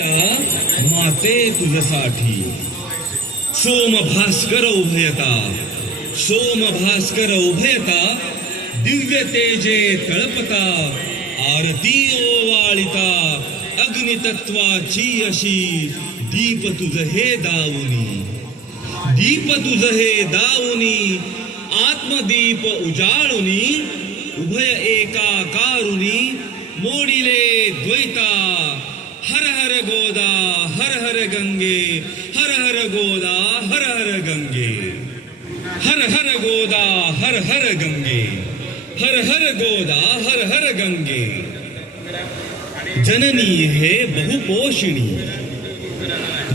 माते तुझसाठी सोम भास्कर उभयता, सोम भास्कर उभयता, दिव्य तेजे तळपता, आरती ओवाळिता, अग्नितत्वाची अशी दीप तुझ हे दावुनी, दीप तुझ हे दावुनी, आत्मदीप उजाळुनी, उभय एकाकारुनी, मोडिले द्वैता, हर हर गोदा हर हर गंगे, हर हर गोदा हर हर गंगे, हर हर गोदा हर हर गंगे, हर हर गोदा हर हर गंगे। जननी है बहुपोषिणी,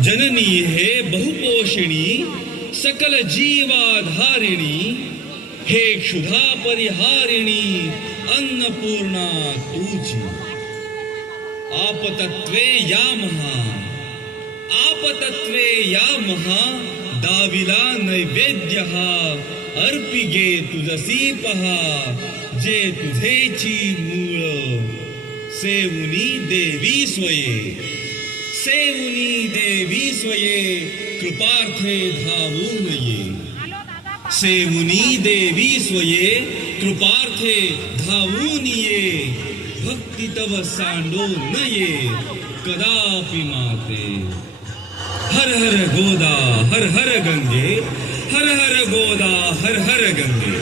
जननी है बहुपोषिणी, सकल जीवाधारिणी, हे क्षुधा परिहारिणी, अन्नपूर्णा तुझी। आपतत्वे या महा, आपतत्वे या महा, दाविला नैवेद्य हा, अर्पिगे तुझसी पहा, जे तुझेची मूळ, सेवुनी देवी स्वये, सेवुनी देवी स्वये, कृपार्थे धावून ये, सेवुनी देवी स्वये, कृपार्थे धावून ये, भक्ती तव सांडो नये, कदापि माते। हर हर गोदा हर हर गंगे, हर हर गोदा हर हर गंगे।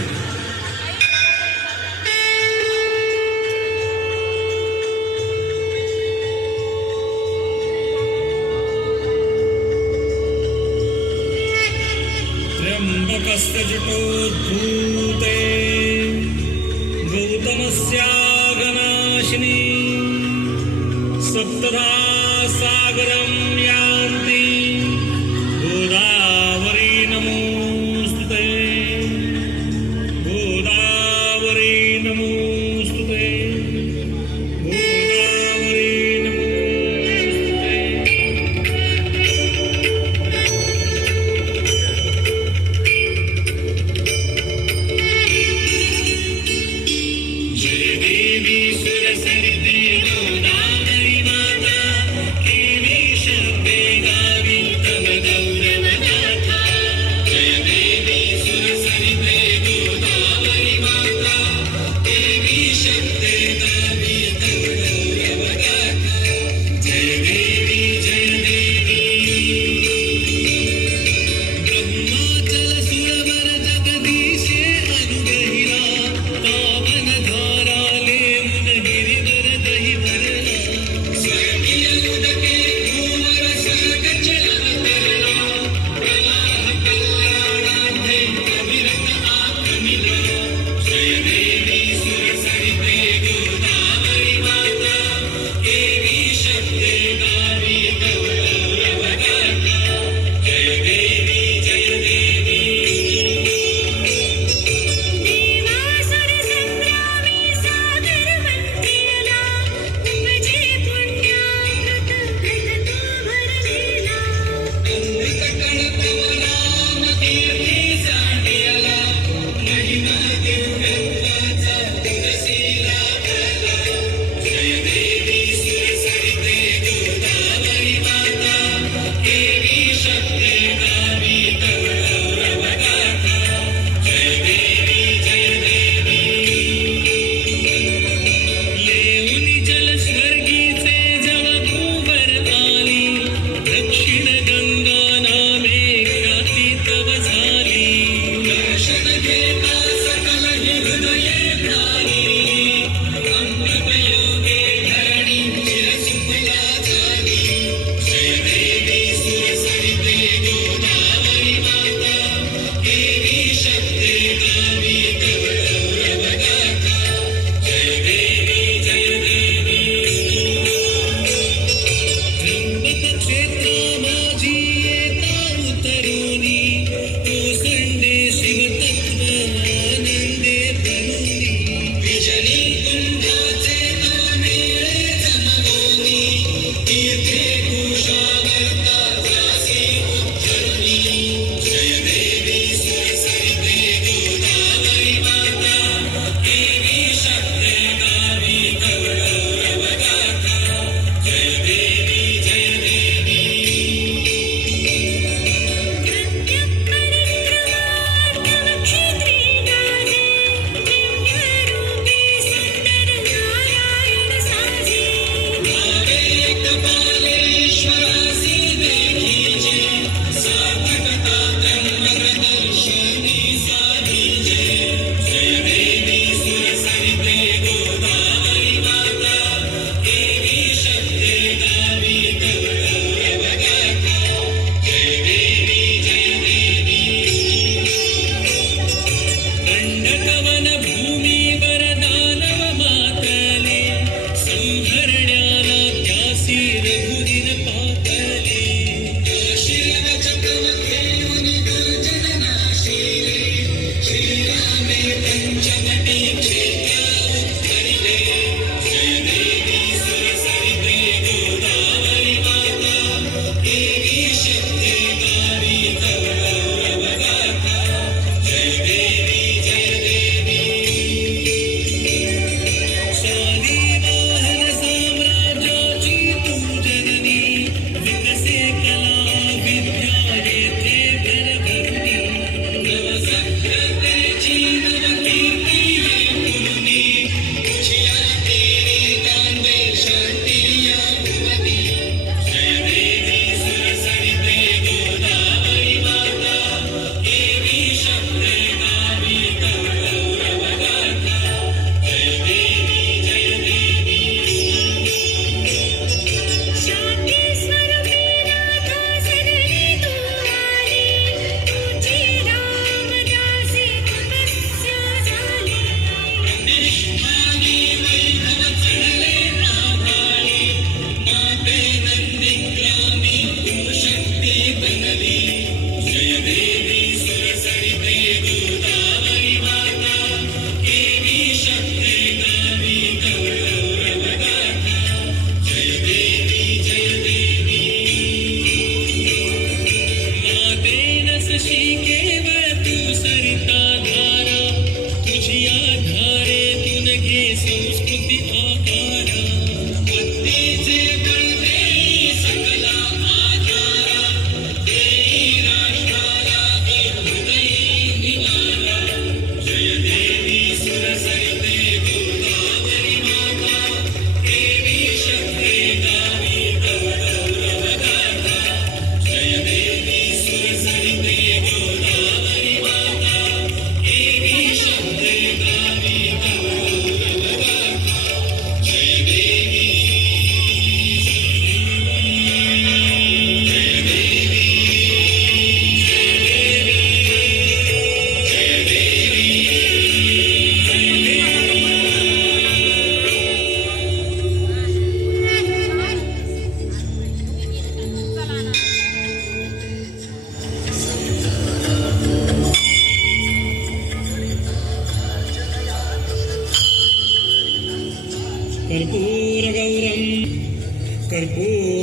त्र्यंबकस्य जटोद्धूते, गौतमस्यागनाशिनी, सप्तधा सागरं यान्ति, गोदावरी नमोस्तुते, गोदावरी नमोस्तुते, गोदावरी नमोस्तुते। जय देवी सुरसरिते गोदावरी माता,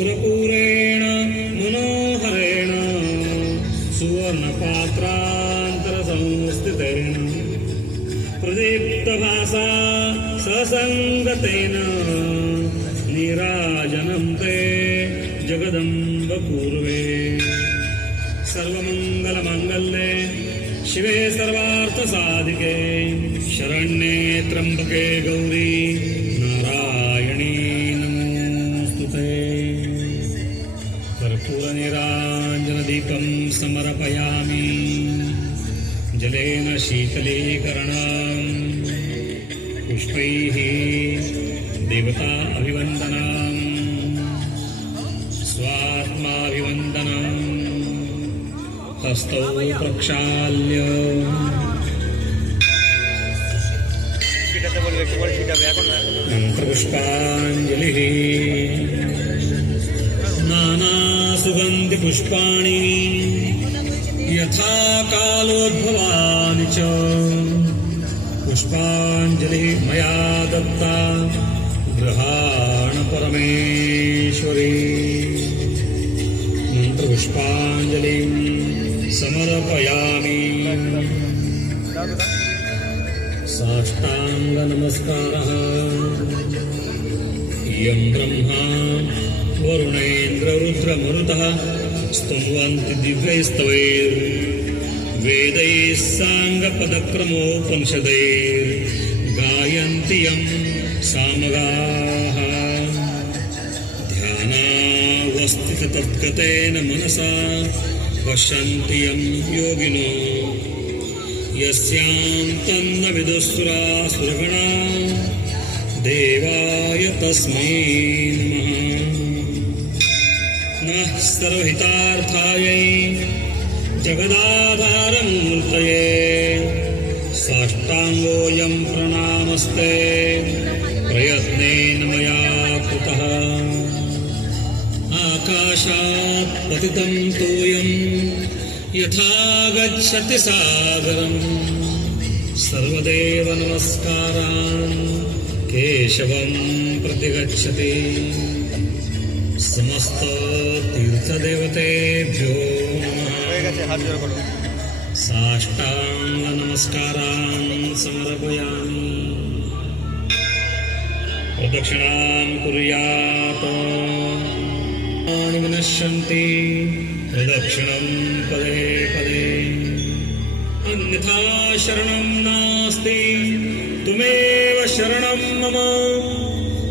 कर्पूरपूरेण मनोहरेण सुवर्णपात्रान्तरसंस्थितेन प्रदीप्तभासा ससङ्गतेन नीराजनं ते जगदम्ब पूर्वे सर्वमङ्गलमाङ्गल्ये शिवे सर्वार्थसाधिके शरण्ये त्र्यम्बके गौरी नारायणी नमोऽस्तुते कर्पूरनिराञ्जनदीपं समर्पयामि जलेन शीतलीकरणं पुष्पैः देवता अभिवन्दनं स्वात्माभिवन्दनं हस्तौ प्रक्षाल्य मन्त्रपुष्पाञ्जलिः नानासुगन्धिपुष्पाणि यथा कालोद्भवानि च पुष्पाञ्जलिः मया दत्ता गृहाण परमेश्वरी मन्त्रपुष्पाञ्जलिं समर्पयामि साष्टाङ्गनमस्कारः यं ब्रह्मा वरुणेन्द्ररुद्रमरुतः स्तुवन्ति दिव्यैस्तवैर्वेदैः साङ्गपदक्रमोपनिषदैर्गायन्ति यं सामगाः ध्यानावस्थिततत्गतेन मनसा पश्यन्ति यं योगिनो यस्यां तन्न विदुस्सुरासुरगणा देवाय तस्मै नमः सर्वहितार्थायै जगदाधारमूर्तये साष्टाङ्गोऽयं प्रणामस्ते प्रयत्नेन मया कृतः आकाशात् पतितं तोयं यथा गच्छति सागरं सर्वदेव नमस्कारान् केशवं प्रतिगच्छति समस्त तीर्थदेवतेभ्यो नमः साष्टांग नमस्कारान् समर्पयामि प्रदक्षिणां कुर्यात् विनश्यन्ति प्रदक्षिणं पदे पदे अन्यथा शरणं नास्ति तुमेव शरणं मम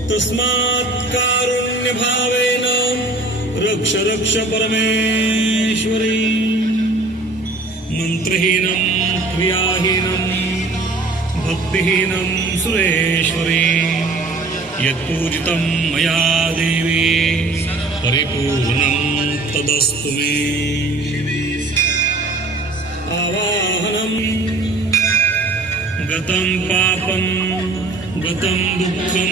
तस्मात् कारुण्यभावेन रक्ष रक्ष परमेश्वरी मन्त्रहीनं क्रियाहीनं भक्तिहीनं सुरेश्वरी यत्पूजितं मया देवी परिपूर्णं तदस्तु मे आवाहनं गतं पापं गतं दुःखं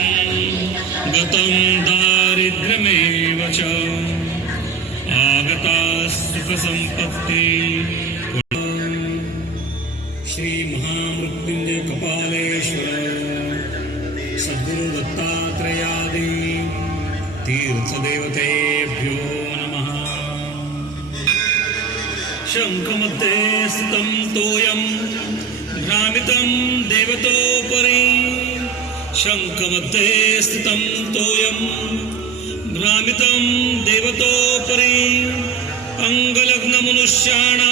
गतं दारिद्र्यमेव च आगता सुखसम्पत्ति श्री महामृत्युंजय कपालेश्वर सद्गुरु दत्तात्रेयादि तीर्थदेवतेभ्यो नमः शङ्खमध्ये स्थितं तोयं भ्रामितं देवतोपरि शङ्खमध्ये स्थितं तोयं भ्रामितं देवतोपरि अङ्गलग्नमनुष्याणां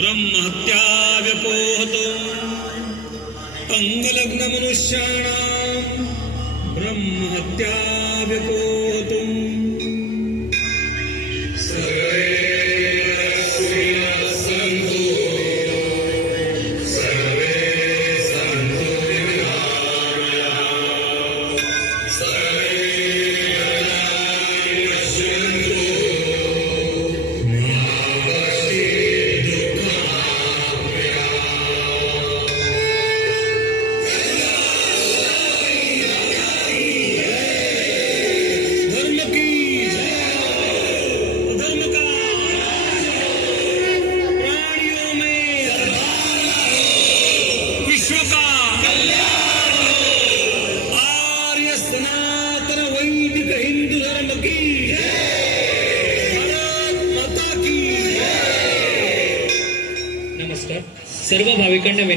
ब्रह्महत्या व्यपोहतो अङ्गलग्नमनुष्याणां ब्रह्महत्या व्यपोहतु आर्य सनातन वैदिक हिंदू धर्म की भारत माता की नमस्कार. सर्व भाविकांना विनंती